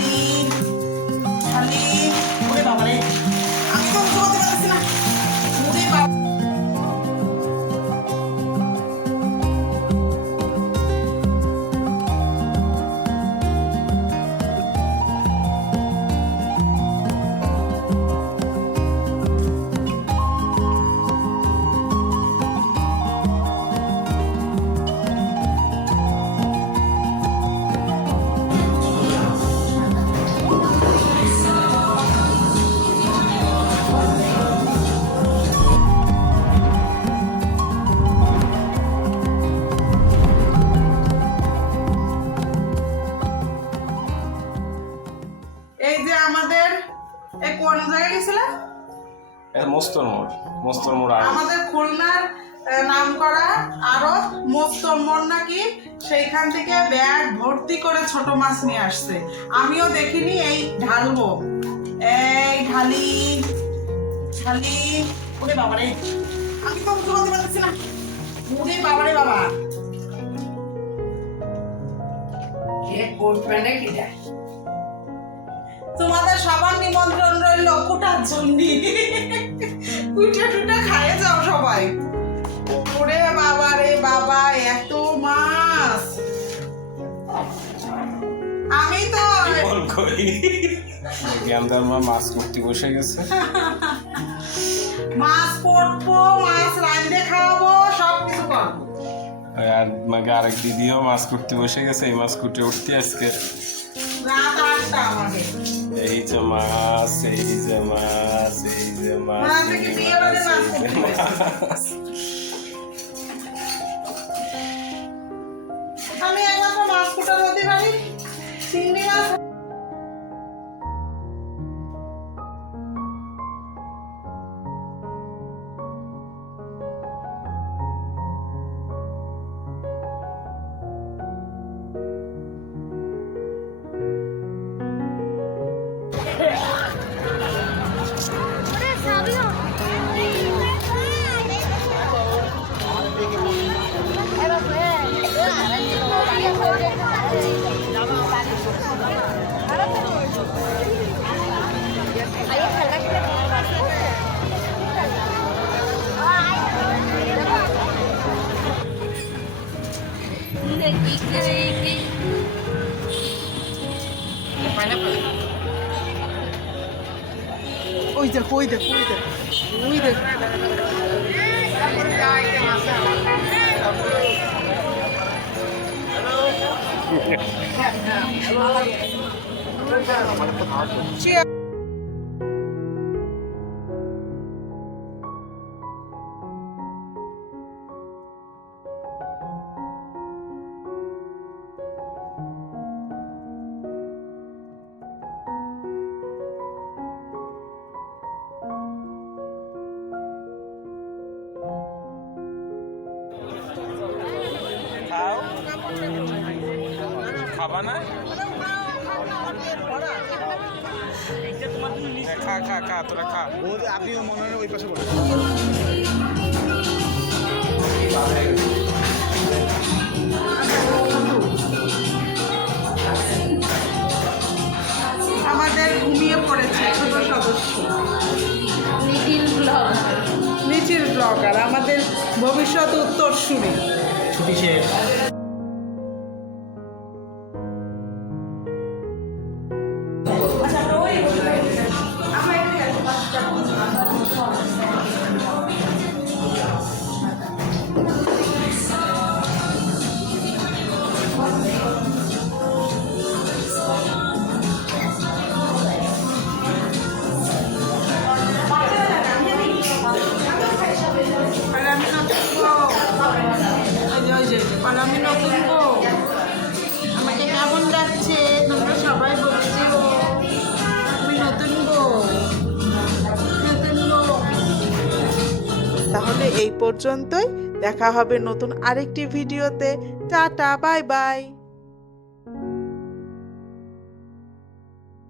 ลีชาลีพูดได้บอกมาเลย এই যে আমাদের এই কোন জায়গায় গেছিলাম এটা মস্তর মোড় মস্তর মোড় আর আমাদের খুলনার নাম করা আরও মোস্তম্বর নাকি সেইখান থেকে ব্যাগ ভর্তি করে ছোট মাছ নিয়ে আসছে। আমিও দেখিনি এই ঢালবো। এই ঢালি ঢালি। ওরে বাবা রে। আমি তো উঠতে বলতে পারতেছি না। ওরে বাবা রে বাবা। তোমাদের সবার নিমন্ত্রণ রইল কুটার জন্য কুটে টুটে খাইয়ে যাও সবাই। ওরে বাবা রে বাবা এত মাছ। আমি তো জ্ঞানদার মা মাছ করতে বসে গেছে। মাছ পড়ব মাছ রাঁধে খাওয়াবো সব কিছু করব। আর মাকে আরেক দিদিও মাছ করতে বসে গেছে এই মাছ কুটে উঠতে আজকে। রাত আটটা আমাকে এই যে মাছ এই যে মাছ এই যে মাছ। আমি একমাত্র মাছ কুটা হতে পারি চিংড়ি মাছ ওই দেখ ওই দেখ ওই দেখ ওই দেখ। খাবা না? খা খা খা তোরা খা। ও আপনিও মনে হয় ওই পাশে বসে। আমাদের ঘুমিয়ে পড়েছে ছোট সদস্য। নিচির ব্লগার আমাদের ভবিষ্যৎ উত্তরসূরি। ছুটি শেষ। তাহলে এই পর্যন্তই। দেখা হবে নতুন আরেকটি ভিডিওতে। Tata bye bye.